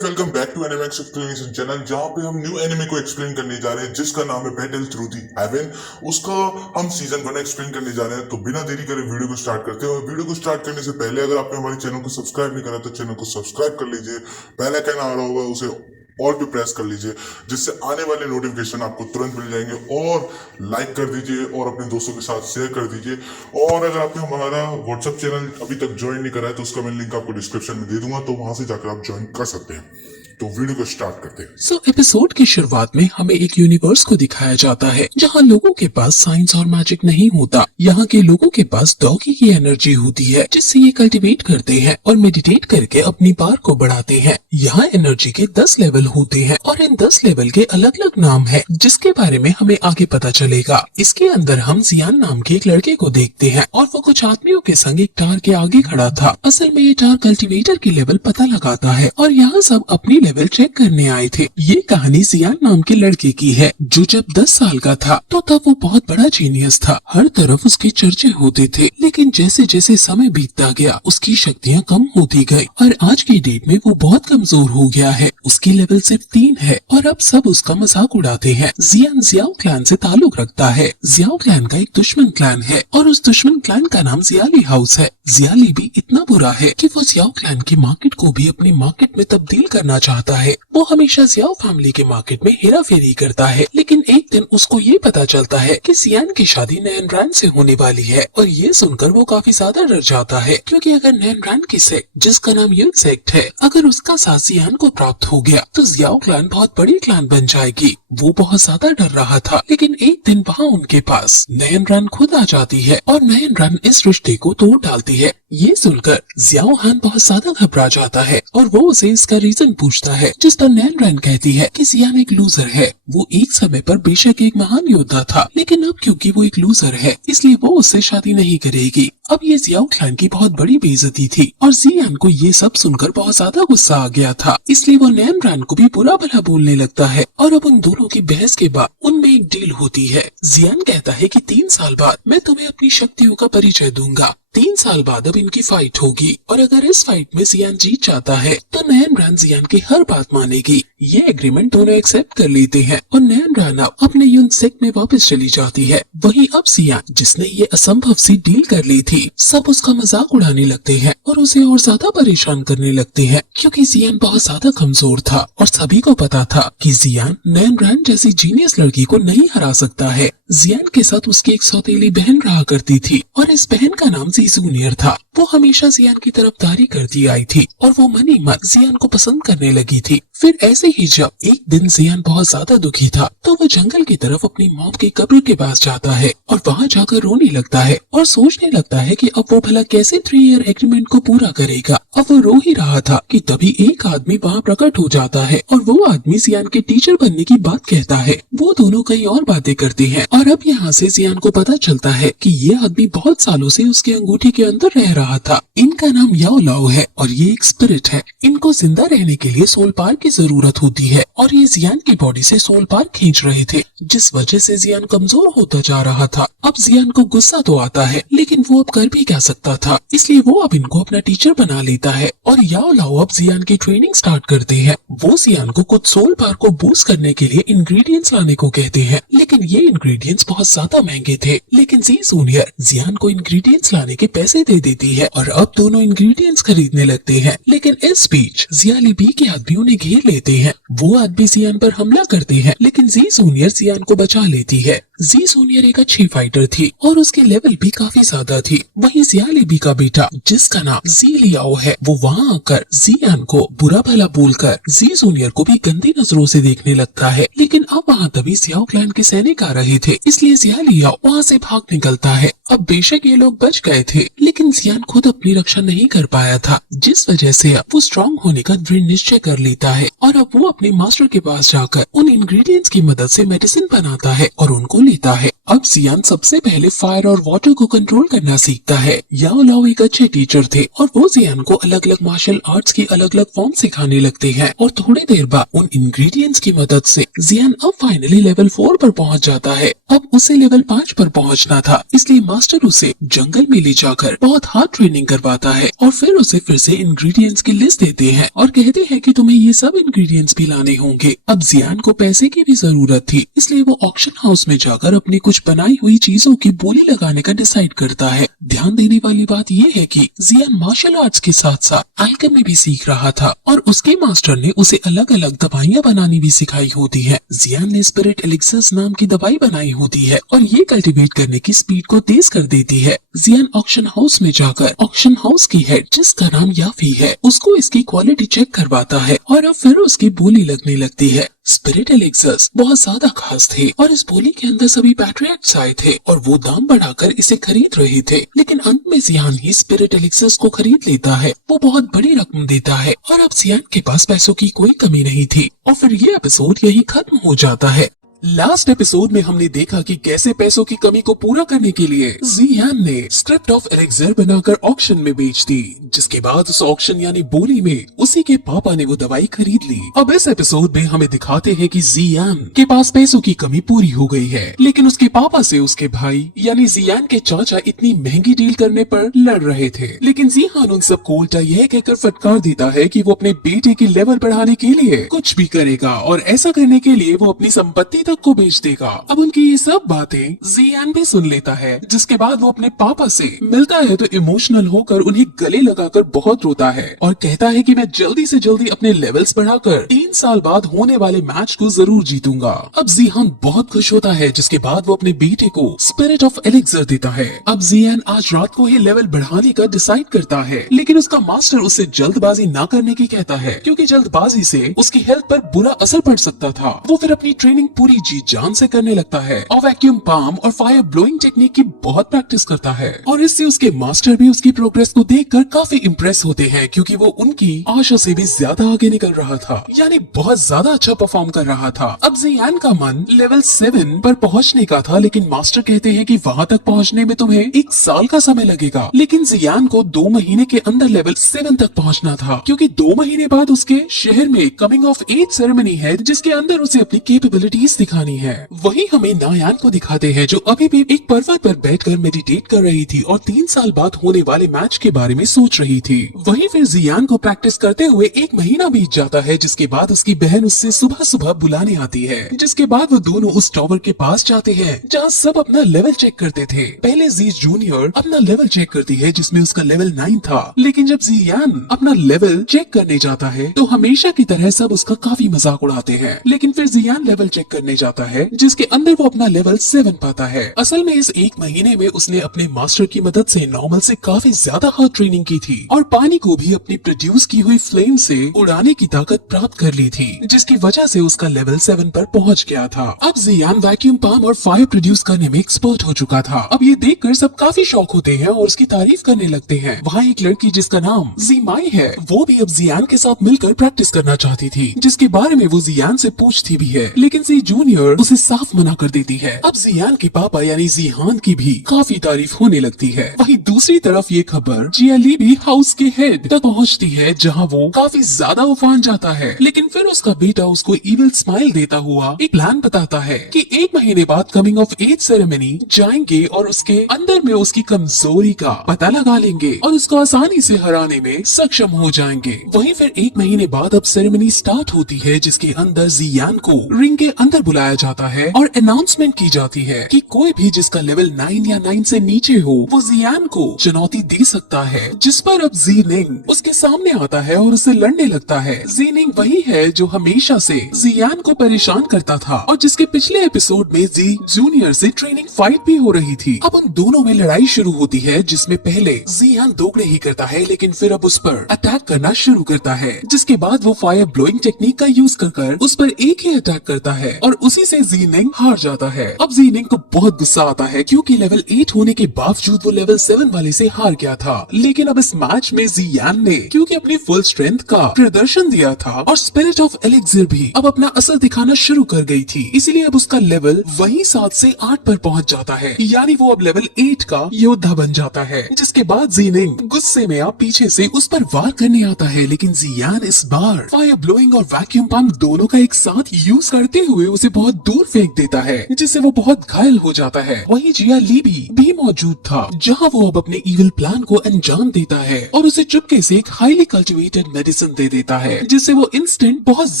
Welcome back to Animex explanation channel, जहां पे हम न्यू एनिमे को एक्सप्लेन करने जा रहे हैं जिसका नाम है बैटल थ्रू दी हेवन। उसका हम सीजन 1 एक्सप्लेन करने जा रहे हैं। तो बिना देरी करे वीडियो को स्टार्ट करते हैं। और वीडियो को स्टार्ट करने से पहले अगर आपने हमारे चैनल को सब्सक्राइब नहीं करा तो चैनल को सब्सक्राइब कर लीजिए। बेल आइकन आ रहा होगा उसे ऑल पे प्रेस कर लीजिए, जिससे आने वाले नोटिफिकेशन आपको तुरंत मिल जाएंगे। और लाइक कर दीजिए और अपने दोस्तों के साथ शेयर कर दीजिए। और अगर आपने हमारा व्हाट्सएप चैनल अभी तक ज्वाइन नहीं करा है तो उसका मैं लिंक आपको डिस्क्रिप्शन में दे दूंगा, तो वहां से जाकर आप ज्वाइन कर सकते हैं। तो वीडियो को स्टार्ट करते हैं। एपिसोड की शुरुआत में हमें एक यूनिवर्स को दिखाया जाता है जहां लोगों के पास साइंस और मैजिक नहीं होता। यहाँ के लोगों के पास डॉगी की एनर्जी होती है जिससे ये कल्टीवेट करते हैं और मेडिटेट करके अपनी पावर को बढ़ाते हैं। यहाँ एनर्जी के 10 लेवल होते हैं और इन 10 लेवल के अलग अलग नाम है, जिसके बारे में हमें आगे पता चलेगा। इसके अंदर हम जियान नाम के एक लड़के को देखते हैं और वो कुछ आदमियों के संग एक टार के आगे खड़ा था। असल में ये टार कल्टीवेटर की लेवल पता लगाता है और यहाँ सब अपनी लेवल चेक करने आए थे। ये कहानी जियान नाम के लड़के की है जो जब 10 साल का था तो तब वो बहुत बड़ा जीनियस था। हर तरफ उसके चर्चे होते थे, लेकिन जैसे जैसे समय बीतता गया उसकी शक्तियाँ कम होती गई और आज की डेट में वो बहुत कमजोर हो गया है। उसकी लेवल सिर्फ 3 है और अब सब उसका मजाक उड़ाते हैं। जियान जियाओ क्लैन से ताल्लुक रखता है। जियाओ क्लैन का एक दुश्मन क्लैन है और उस दुश्मन क्लैन का नाम जियाली हाउस है। जियाली भी इतना बुरा है कि वो जियाओ क्लैन की मार्केट को भी अपनी मार्केट में तब्दील करना चाहता है। वो हमेशा जियाओ फैमिली के मार्केट में हेरा फेरी करता है, लेकिन एक दिन उसको ये पता चलता है कि जियान की शादी नैन रैन से होने वाली है। और ये सुनकर वो काफी ज्यादा डर जाता है, क्योंकि अगर नैन रैन की सेक्ट, जिसका नाम यून सेक्ट है, अगर उसका साथ जियान को प्राप्त हो गया तो जियाओ क्लैन बहुत बड़ी क्लैन बन जाएगी। वो बहुत ज्यादा डर रहा था, लेकिन एक दिन वहाँ उनके पास नैन रैन खुद आ जाती है और नैन रैन इस रिश्ते को तोड़ डालती है। ये सुनकर जियाओ हान बहुत ज्यादा घबरा जाता है और वो उसे इसका रीजन पूछता है, जिस पर नैन रैन कहती है कि जियान एक लूजर है। वो एक समय पर बेशक एक महान योद्धा था, लेकिन अब क्योंकि वो एक लूजर है इसलिए वो उससे शादी नहीं करेगी। अब ये जियाओ क्लैन की बहुत बड़ी बेइज्जती थी और जियान को ये सब सुनकर बहुत ज्यादा गुस्सा आ गया था, इसलिए वो नैन रैन को भी बुरा भला बोलने लगता है। और अब उन दोनों की बहस के बाद उनमें एक डील होती है। जियान कहता है कि 3 साल बाद मैं तुम्हें अपनी शक्तियों का परिचय दूंगा। 3 साल बाद अब इनकी फाइट होगी और अगर इस फाइट में जियान जीत जाता है तो नैन रैन जियान की हर बात मानेगी। ये एग्रीमेंट दोनों एक्सेप्ट कर लेते हैं और नैन रैन अब अपने यून सेक्ट में वापस चली जाती है। वहीं अब जियान, जिसने ये असंभव सी डील कर ली थी, सब उसका मजाक उड़ाने लगते हैं और उसे और ज्यादा परेशान करने लगते हैं, क्योंकि जियान बहुत ज्यादा कमजोर था और सभी को पता था कि जियान नैन रैन जैसी जीनियस लड़की को नहीं हरा सकता है। जियान के साथ उसकी एक सौतेली बहन रहा करती थी और इस बहन का नाम जूनियर था। वो हमेशा जियान की तरफदारी करती आई थी और वो मन ही मन जियान को पसंद करने लगी थी। फिर ऐसे ही जब एक दिन जियान बहुत ज्यादा दुखी था तो वो जंगल की तरफ अपनी मॉम की कब्र के पास जाता है और वहाँ जाकर रोने लगता है और सोचने लगता है कि अब वो भला कैसे 3 ईयर एग्रीमेंट को पूरा करेगा। अब वो रो ही रहा था कि तभी एक आदमी वहाँ प्रकट हो जाता है और वो आदमी जियान के टीचर बनने की बात कहता है। वो दोनों कई और बातें करते हैं और अब यहाँ से जियान को पता चलता है कि ये आदमी बहुत सालों से उसके अंगूठी के अंदर रह रहा था। इनका नाम याओ लाओ है और ये एक स्पिरिट है। इनको जिंदा रहने के लिए सोल पार की जरूरत होती है और ये जियान की बॉडी से सोल पार खींच रहे थे, जिस वजह से जियान कमजोर होता जा रहा था। अब जियान को गुस्सा तो आता है, लेकिन वो अब कर भी क्या सकता था, इसलिए वो अब इनको अपना टीचर बना लेता है और याओ लाओ अब जियान की ट्रेनिंग स्टार्ट करते हैं। वो जियान को कुछ सोल पार को बूस्ट करने के लिए इंग्रेडिएंट्स लाने को कहते हैं, लेकिन ये इंग्रेडिएंट्स बहुत ज्यादा महंगे थे। लेकिन जी जूनियर जियान को इंग्रेडिएंट्स लाने के पैसे दे देती है और अब दोनों इंग्रेडिएंट्स खरीदने लगते हैं। लेकिन इस बीच जियाली बी के आदमी उन्हें घेर लेते हैं। वो आदमी जियान पर हमला करते हैं, लेकिन जी जूनियर जियान को बचा लेती है। जी जूनियर एक अच्छी फाइटर थी और उसकी लेवल भी काफी ज्यादा थी। वहीं जियाली बी का बेटा, जिसका नाम जी लियाओ है, वो वहाँ आकर जियान को बुरा भला बोलकर जी जूनियर को भी गंदी नजरों से देखने लगता है। लेकिन अब वहाँ तभी जियाओ क्लैन के सैनिक आ रहे थे, इसलिए जिया लियाओ वहाँ से भाग निकलता है। अब बेशक ये लोग बच गए थे, लेकिन जियान खुद अपनी रक्षा नहीं कर पाया था, जिस वजह से अब वो स्ट्रांग होने का दृढ़ निश्चय कर लेता है और अब वो अपने मास्टर के पास जाकर उन इंग्रेडिएंट्स की मदद से मेडिसिन बनाता है और उनको लेता है। अब जियान सबसे पहले फायर और वाटर को कंट्रोल करना सीखता है। याओ लाओ एक अच्छे टीचर थे और वो जियान को अलग अलग मार्शल आर्ट्स की अलग अलग फॉर्म सिखाने लगते हैं और थोड़ी देर बाद उन इंग्रेडिएंट्स की मदद से जियान अब फाइनली लेवल 4 पर पहुंच जाता है। अब उसे लेवल 5 पर पहुंचना था, इसलिए मास्टर उसे जंगल में ले जाकर बहुत हार्ड ट्रेनिंग करवाता है और फिर उसे फिर से इंग्रेडिएंट्स की लिस्ट देते हैं और कहते हैं कि तुम्हें ये सब इंग्रेडिएंट्स भी लाने होंगे। अब जियान को पैसे की भी जरूरत थी, इसलिए वो ऑक्शन हाउस में जाकर अपनी कुछ बनाई हुई चीजों की बोली लगाने का डिसाइड करता है। ध्यान देने वाली बात यह है कि जियान मार्शल आर्ट्स के साथ साथ अल्केमी भी सीख रहा था और उसके मास्टर ने उसे अलग अलग दवाइयाँ बनानी भी सिखाई होती है। जियान ने स्पिरिट एलिक्सर्स नाम की दवाई बनाई होती है और ये कल्टीवेट करने की स्पीड को तेज कर देती है। जियान ऑक्शन हाउस में जाकर ऑक्शन हाउस की हेड, जिसका नाम याफी है, उसको इसकी क्वालिटी चेक करवाता है और अब फिर उसकी बोली लगने लगती है। स्पिरिट एलिक्सर्स बहुत ज्यादा खास थे और इस बोली के अंदर सभी पैट्रियट्स आए थे और वो दाम बढ़ाकर इसे खरीद रहे थे, लेकिन अंत में जियान ही स्पिरिट एलिक्सर्स को खरीद लेता है। वो बहुत बड़ी रकम देता है और अब जियान के पास पैसों की कोई कमी नहीं थी और फिर ये एपिसोड यही खत्म हो जाता है। लास्ट एपिसोड में हमने देखा कि कैसे पैसों की कमी को पूरा करने के लिए जियान ने स्क्रिप्ट ऑफ एलिक्सर बनाकर ऑक्शन में बेच दी, जिसके बाद उस ऑक्शन यानी बोली में उसी के पापा ने वो दवाई खरीद ली। अब इस एपिसोड में हमें दिखाते हैं कि जियान के पास पैसों की कमी पूरी हो गई है, लेकिन उसके पापा से उसके भाई यानी जियान के चाचा इतनी महंगी डील करने पर लड़ रहे थे, लेकिन जियान उन सबको उल्टा यह कहकर फटकार देता है कि वो अपने बेटे की लेवल बढ़ाने के लिए कुछ भी करेगा और ऐसा करने के लिए वो अपनी संपत्ति को बेच देगा। अब उनकी ये सब बातें जियान भी सुन लेता है, जिसके बाद वो अपने पापा से मिलता है तो इमोशनल होकर उन्हें गले लगाकर बहुत रोता है और कहता है कि मैं जल्दी से जल्दी अपने लेवल्स बढ़ाकर 3 साल बाद होने वाले मैच को जरूर जीतूंगा। अब जियान बहुत खुश होता है, जिसके बाद वो अपने बेटे को स्पिरिट ऑफ एलिक्सर देता है। अब जियान आज रात को ही लेवल बढ़ाने का डिसाइड करता है, लेकिन उसका मास्टर उसे जल्दबाजी ना करने की कहता है, क्योंकि जल्दबाजी से उसकी हेल्थ पर बुरा असर पड़ सकता था। वो फिर अपनी ट्रेनिंग पूरी जी जान से करने लगता है और वैक्यूम पाम और फायर ब्लोइंग टेक्निक की बहुत प्रैक्टिस करता है और इससे उसके मास्टर भी उसकी प्रोग्रेस को देखकर काफी इम्प्रेस होते हैं, क्योंकि वो उनकी आशा से भी ज्यादा आगे निकल रहा था, यानी बहुत ज्यादा अच्छा परफॉर्म कर रहा था। अब जियान का मन लेवल 7 पर पहुंचने का था, लेकिन मास्टर कहते हैं कि वहां तक पहुंचने में तुम्हें 1 साल का समय लगेगा, लेकिन जियान को 2 महीने के अंदर लेवल 7 तक पहुंचना था, क्योंकि 2 महीने बाद उसके शहर में कमिंग ऑफ एज सेरेमनी है, जिसके अंदर उसे अपनी कैपेबिलिटीज दिखानी है। वहीं हमें नायान को दिखाते हैं, जो अभी भी एक पर्वत पर बैठकर मेडिटेट कर रही थी और 3 साल बाद होने वाले मैच के बारे में सोच रही थी। वहीं फिर जियान को प्रैक्टिस करते हुए 1 महीना बीत जाता है, जिसके बाद उसकी बहन उससे सुबह सुबह बुलाने आती है, जिसके बाद वो दोनों उस टावर के पास जाते हैं जहाँ सब अपना लेवल चेक करते थे। पहले जी जूनियर अपना लेवल चेक करती है, जिसमें उसका लेवल 9 था, लेकिन जब जियान अपना लेवल चेक करने जाता है तो हमेशा की तरह सब उसका काफी मजाक उड़ाते हैं, लेकिन फिर जियान लेवल चेक करने जाता है, जिसके अंदर वो अपना लेवल 7 पाता है। असल में इस 1 महीने में उसने अपने मास्टर की मदद से नॉर्मल से काफी ज्यादा हार्ड ट्रेनिंग की थी और पानी को भी अपनी प्रोड्यूस की हुई फ्लेम से उड़ाने की ताकत प्राप्त कर ली थी, जिसकी वजह से उसका लेवल 7 पर पहुंच गया था। अब जियान वैक्यूम पाम और फायर प्रोड्यूस करने में एक्सपर्ट हो चुका था। अब ये देखकर सब काफी शौक होते हैं और उसकी तारीफ करने लगते हैं। वहाँ एक लड़की जिसका नाम जीमाई है, वो भी अब जियान के साथ मिलकर प्रैक्टिस करना चाहती थी, जिसके बारे में वो जियान से पूछती भी है, लेकिन जी जूनियर उसे साफ मना कर देती है। अब जियान के पापा यानी जिहान की भी काफी तारीफ होने लगती है। वहीं दूसरी तरफ ये खबर जियाली भी हाउस के हेड तक पहुंचती है, जहां वो काफी ज्यादा उफान जाता है, लेकिन फिर उसका बेटा उसको इविल स्माइल देता हुआ एक प्लान बताता है कि 1 महीने बाद कमिंग ऑफ एज सेरेमनी जाएंगे और उसके अंदर में उसकी कमजोरी का पता लगा लेंगे और उसको आसानी से हराने में सक्षम हो जाएंगे। वहीं फिर 1 महीने बाद अब सेरेमनी स्टार्ट होती है, जिसके अंदर जियान को रिंग के अंदर बुलाया जाता है और अनाउंसमेंट की जाती है कि कोई भी जिसका लेवल 9 या 9 से नीचे हो वो जियान को चुनौती दे सकता है, जिस पर अब जीनिंग उसके सामने आता है और उससे लड़ने लगता है। जीनिंग वही है जो हमेशा से जियान को परेशान करता था और जिसके पिछले एपिसोड में जी जूनियर से ट्रेनिंग फाइट भी हो रही थी। अब उन दोनों में लड़ाई शुरू होती है, जिसमें पहले जियान दोगड़े ही करता है, लेकिन फिर अब उस पर अटैक करना शुरू करता है, जिसके बाद वो फायर ब्लोइंग टेक्निक का यूज कर उस पर एक ही अटैक करता है और उसी से जीनिंग हार जाता है। अब जीनिंग को बहुत गुस्सा आता है क्योंकि लेवल 8 होने के बावजूद वो लेवल 7 वाले से हार गया था। लेकिन अब इस मैच में जियान ने क्योंकि अपनी फुल स्ट्रेंथ का प्रदर्शन दिया था और स्पिरिट ऑफ एलेक्सिर भी अब अपना असर दिखाना शुरू कर गई थी, इसलिए अब उसका लेवल वही 7 से 8 पर पहुंच जाता है, यानी वो अब लेवल 8 का योद्धा बन जाता है। जिसके बाद जीनिंग गुस्से में अब पीछे से उस पर वार करने आता है, लेकिन जियान इस बार फायर ब्लोइंग और वैक्यूम पंप दोनों का एक साथ यूज करते हुए उसे बहुत दूर फेंक देता है, जिससे वो बहुत घायल हो जाता है। वहीं जिया लीबी भी मौजूद था, जहां वो अब अपने इविल प्लान को अंजाम देता है और उसे चुपके से एक हाईली कल्टिवेटेड मेडिसिन दे देता है, जिससे वो इंस्टेंट बहुत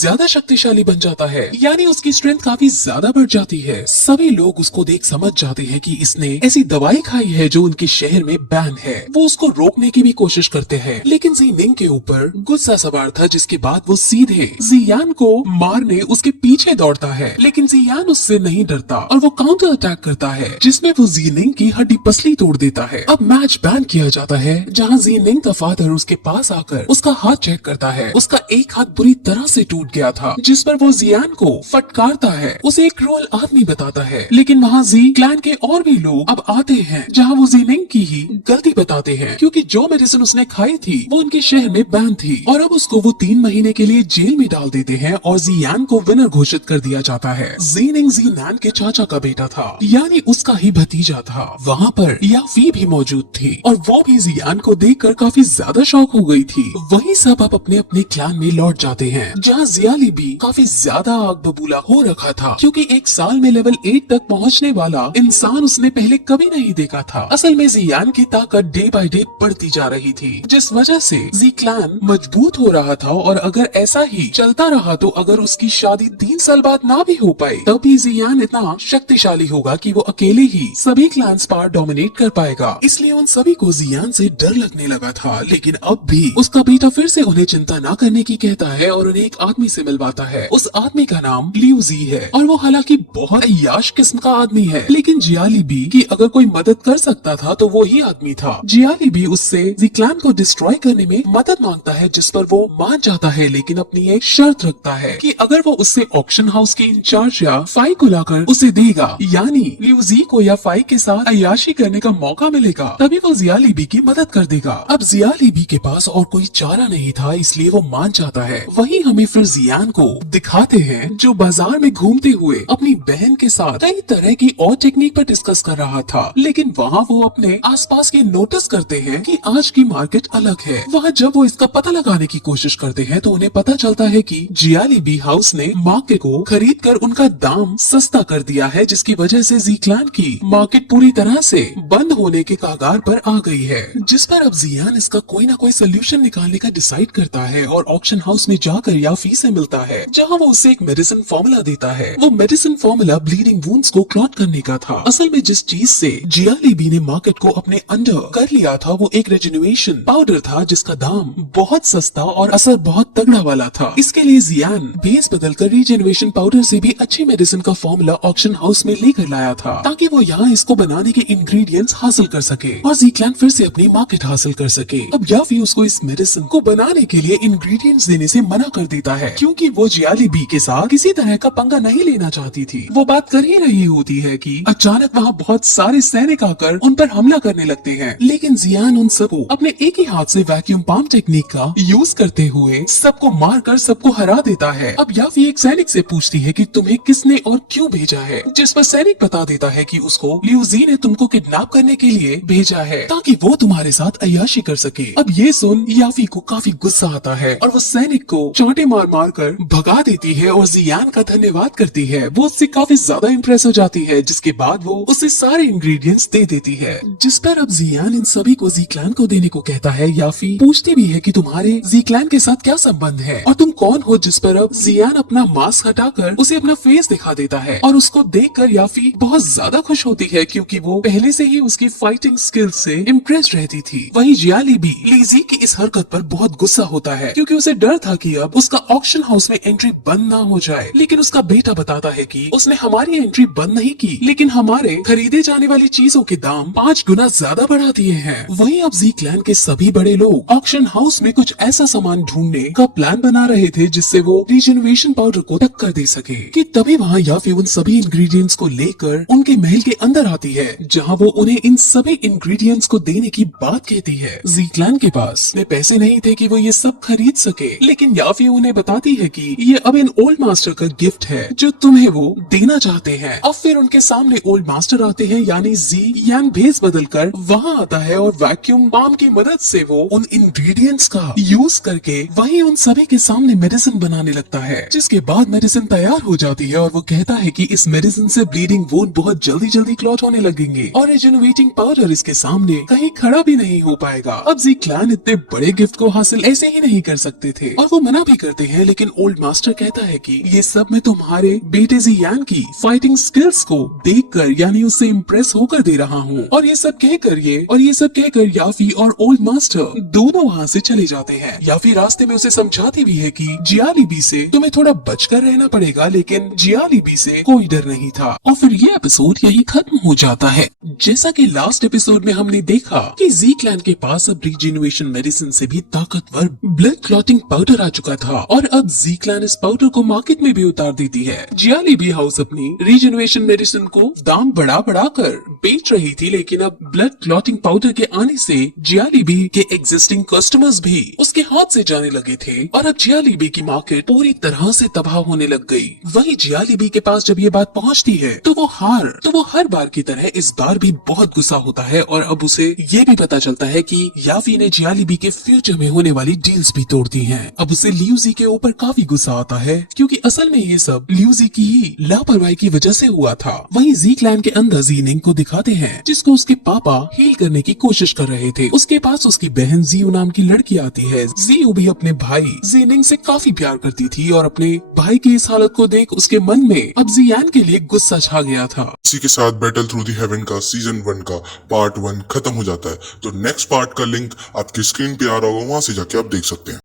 ज्यादा शक्तिशाली बन जाता है, यानी उसकी स्ट्रेंथ काफी ज्यादा बढ़ जाती है। सभी लोग उसको देख समझ जाते हैं कि इसने ऐसी दवाई खाई है जो उनके शहर में बैन है। वो उसको रोकने की भी कोशिश करते हैं, लेकिन जीनिंग के ऊपर गुस्सा सवार था, जिसके बाद वो सीधे जियान को मारने उसके पीछे दौड़ता है, लेकिन जियान उससे नहीं डरता और वो काउंटर अटैक करता है, जिसमें वो जीनिंग की हड्डी पसली तोड़ देता है। अब मैच बैन किया जाता है, जहां जीनिंग का फादर उसके पास आकर उसका हाथ चेक करता है। उसका एक हाथ बुरी तरह से टूट गया था, जिस पर वो जियान को फटकारता है, उसे एक क्रूअल आदमी बताता है। लेकिन वहाँ जी क्लैन के और भी लोग अब आते हैं, जहाँ वो जीनिंग की ही गलती बताते हैं, क्योंकि जो मेडिसिन उसने खाई थी वो उनके शहर में बैन थी और अब उसको वो 3 महीने के लिए जेल में डाल देते हैं और जियान को विनर घोषित कर दिया जाता है। जीनिंग जीनान के चाचा का बेटा था, यानी उसका ही भतीजा था। वहाँ पर याफी भी मौजूद थी और वो भी जियान को देखकर काफी ज्यादा शॉक हो गई थी। वहीं सब अब अपने अपने क्लैन में लौट जाते हैं, जहाँ जियाली भी काफी ज्यादा आग बबूला हो रखा था, क्योंकि एक साल में लेवल 8 तक पहुँचने वाला इंसान उसने पहले कभी नहीं देखा था। असल में जियान की ताकत डे बाय डे बढ़ती जा रही थी, जिस वजह से जी क्लैन मजबूत हो रहा था और अगर ऐसा ही चलता रहा तो अगर उसकी शादी 3 साल बाद ना भी हो पाए तब भी जियान इतना शक्तिशाली होगा कि वो अकेले ही सभी क्लैंस पर डोमिनेट कर पाएगा। इसलिए उन सभी को जियान से डर लगने लगा था, लेकिन अब भी उसका बेटा फिर से उन्हें चिंता ना करने की कहता है और उन्हें एक आदमी से मिलवाता है। उस आदमी का नाम लियू जी है और वो हालांकि बहुत अय्याश किस्म का आदमी है, लेकिन जियाली भी की अगर कोई मदद कर सकता था तो वो ही आदमी था। जियाली भी उससे जी क्लैन को डिस्ट्रॉय करने में मदद मांगता है, जिस पर वो मान जाता है, लेकिन अपनी एक शर्त रखता है कि अगर वो उससे ऑक्शन हाउस के इंचार्ज या फाई को लाकर उसे देगा, यानी लियूजी को या फाई के साथ अय्याशी करने का मौका मिलेगा, तभी वो जियाली बी की मदद कर देगा। अब जियाली बी के पास और कोई चारा नहीं था, इसलिए वो मान जाता है। वहीं हमें फिर जियान को दिखाते हैं जो बाजार में घूमते हुए अपनी बहन के साथ कई तरह की और टेक्निक पर डिस्कस कर रहा था, लेकिन वहाँ वो अपने आसपास के नोटिस करते हैं कि आज की मार्केट अलग है। वहाँ जब वो इसका पता लगाने की कोशिश करते हैं तो उन्हें पता चलता है कि जियाली बी हाउस ने मार्केट को खरीद कर उनका दाम सस्ता कर दिया है, जिसकी वजह से जी क्लैन की मार्केट पूरी तरह से बंद होने के कगार पर आ गई है। जिस पर अब जियान इसका कोई ना कोई सोल्यूशन निकालने का डिसाइड करता है और ऑक्शन हाउस में जाकर याफी से मिलता है, जहाँ वो उसे एक मेडिसिन फॉर्मूला देता है। वो मेडिसिन फॉर्मूला ब्लीडिंग वुंड्स को क्लॉट करने का था। असल में जिस चीज से जियाली बी ने मार्केट को अपने अंडर कर लिया था वो एक रेजुनेशन पाउडर था, जिसका दाम बहुत सस्ता और असर बहुत तगड़ा वाला था। इसके लिए जियान बेस बदलकर रीजेनरेशन पाउडर से भी अच्छी मेडिसिन का फॉर्मूला ऑक्शन हाउस में लेकर लाया था, ताकि वो यहाँ इसको बनाने के इंग्रेडिएंट्स हासिल कर सके और जी क्लैन फिर से अपनी मार्केट हासिल कर सके। अब याफी उसको इस मेडिसिन को बनाने के लिए इंग्रेडिएंट्स देने से मना कर देता है, क्योंकि वो जियाली बी के साथ किसी तरह का पंगा नहीं लेना चाहती थी। वो बात कर ही रही होती है कि अचानक वहाँ बहुत सारे सैनिक आकर उन पर हमला करने लगते हैं, लेकिन जियान उन सबको अपने एक ही हाथ से वैक्यूम पंप टेक्निक का यूज करते हुए सबको मारकर सबको हरा देता है। अब याफी एक सैनिक से पूछती है कि तुम्हें किसने और क्यों भेजा है, जिस पर सैनिक बता देता है कि उसको लियूजी ने तुमको किडनैप करने के लिए भेजा है, ताकि वो तुम्हारे साथ अय्याशी कर सके। अब ये सुन याफी को काफी गुस्सा आता है और वो सैनिक को चांटे मार मार कर भगा देती है और जियान का धन्यवाद करती है। वो उससे काफी ज्यादा इम्प्रेस हो जाती है, जिसके बाद वो उसे सारे इंग्रेडिएंट्स दे देती है, जिस पर अब जियान इन सभी को जी क्लैन को देने को कहता है। याफी पूछती भी है कि तुम्हारे जी क्लैन के साथ क्या संबंध है और तुम कौन हो, जिस पर अब जियान अपना मास्क हटाकर उसे अपना फेस दिखा देता है और उसको देखकर याफी बहुत ज्यादा खुश होती है, क्योंकि वो पहले से ही उसकी फाइटिंग स्किल से इम्प्रेस रहती थी। वहीं जियाली भी लीजी की इस हरकत पर बहुत गुस्सा होता है, क्योंकि उसे डर था कि अब उसका ऑक्शन हाउस में एंट्री बंद ना हो जाए, लेकिन उसका बेटा बताता है कि उसने हमारी एंट्री बंद नहीं की, लेकिन हमारे खरीदे जाने वाली चीजों के दाम 5 गुना ज्यादा बढ़ा दिए हैं। वहीं अब जी क्लैन के सभी बड़े लोग ऑक्शन हाउस में कुछ ऐसा सामान ढूंढने का प्लान बना रहे थे जिससे वो रीजनरेशन पाउडर को टक्कर दे सके। कि तभी वहाँ याफी उन सभी इंग्रेडिएंट्स को लेकर उनके महल के अंदर आती है, जहाँ वो उन्हें इन सभी इंग्रेडिएंट्स को देने की बात कहती है। जी क्लैन के पास में पैसे नहीं थे कि वो ये सब खरीद सके, लेकिन याफी उन्हें बताती है कि ये अब इन ओल्ड मास्टर का गिफ्ट है जो तुम्हें वो देना चाहते हैं। अब फिर उनके सामने ओल्ड मास्टर आते हैं, यानी जी यान भेस बदलकर वहाँ आता है और वैक्यूम पाम की मदद से वो उन इंग्रेडिएंट्स का यूज करके वही उन सभी के सामने मेडिसिन बनाने लगता है, जिसके बाद मेडिसिन तैयार हो जाती है और वो कहता है कि इस मेडिसिन से ब्लीडिंग वुंड बहुत जल्दी क्लॉट होने लगेंगे और रिजेनरेटिंग पाउडर इसके सामने कहीं खड़ा भी नहीं हो पाएगा। अब जी क्लैन इतने बड़े गिफ्ट को हासिल ऐसे ही नहीं कर सकते थे और वो मना भी करते हैं, लेकिन ओल्ड मास्टर कहता है कि ये सब मैं तुम्हारे बेटे जी यान की फाइटिंग स्किल्स को देखकर यानी उससे इम्प्रेस होकर दे रहा हूँ। और ये सब कहकर याफी और ओल्ड मास्टर दोनों वहाँ से चले जाते हैं। याफी रास्ते में उसे समझाती भी है कि जियालीबी से तुम्हें थोड़ा बचकर रहना पड़ेगा, लेकिन जियालीबी से कोई डर नहीं था। और फिर ये एपिसोड यही खत्म हो जाता है। जैसा कि लास्ट एपिसोड में हमने देखा कि जी क्लैन के पास अब रीजेनरेशन मेडिसिन से भी ताकतवर ब्लड क्लॉटिंग पाउडर आ चुका था और अब जी क्लैन इस पाउडर को मार्केट में भी उतार देती है। जियालीबी हाउस अपनी रीजेनरेशन मेडिसिन को दाम बढ़ा कर बेच रही थी, लेकिन अब ब्लड क्लॉटिंग पाउडर के आने से जियालीबी के एग्जिस्टिंग कस्टमर्स भी उसके हाथ से जाने लगे थे और अब जियालीबी की मार्केट पूरी तरह से तबाह होने लग गई। वहीं जियालीबी के पास जब ये बात पहुंचती है तो वो हर बार की तरह इस बार भी बहुत गुस्सा होता है और अब उसे ये भी पता चलता है कि याफी ने जियालीबी के फ्यूचर में होने वाली डील्स भी तोड़ दी हैं। अब उसे लियूजी के ऊपर काफी गुस्सा आता है, क्योंकि असल में ये सब लियूजी की ही लापरवाही की वजह से हुआ था। वहीं जी क्लैन के अंदर जीनिंग को दिखाते हैं, जिसको उसके पापा हील करने की कोशिश कर रहे थे। उसके पास उसकी बहन जियो नाम की लड़की आती है। जियो भी अपने भाई जीनिंग से काफी प्यार करती थी और अपने भाई की इस हालत को देख उसके मन में अब जियान के लिए गुस्सा छा गया था। इसी के साथ बैटल थ्रू दी हेवन का सीजन 1 का पार्ट 1 खत्म हो जाता है। तो नेक्स्ट पार्ट का लिंक आपकी स्क्रीन पे आ रहा होगा, वहां से जाके आप देख सकते हैं।